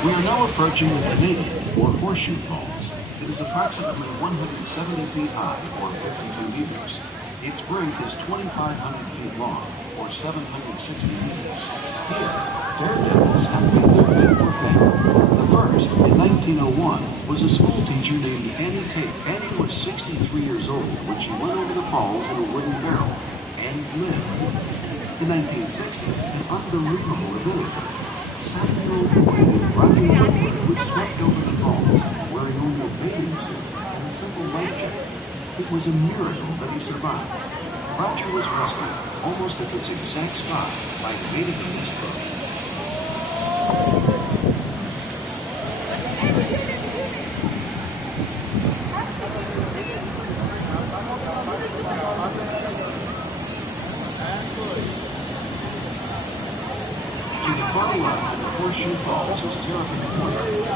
We are now approaching the Canadian, or Horseshoe Falls. It is approximately 170 feet high, or 52 meters. Its brink is 2,500 feet long, or 760 meters. Here, daredevils have made their bid for fame. The first, in 1901, was a school teacher named Annie Tate. Annie was 63 years old when she went over the falls in a wooden barrel and lived. In 1960, an unbelievable ability. 7-year-old boy named Roger Whitford who swept over the falls wearing only a bathing suit and a simple life jacket. It was a miracle that he survived. Roger was rescued almost at this exact spot by a native police boat. To the far left of the Horseshoe Falls is Terrapin Point.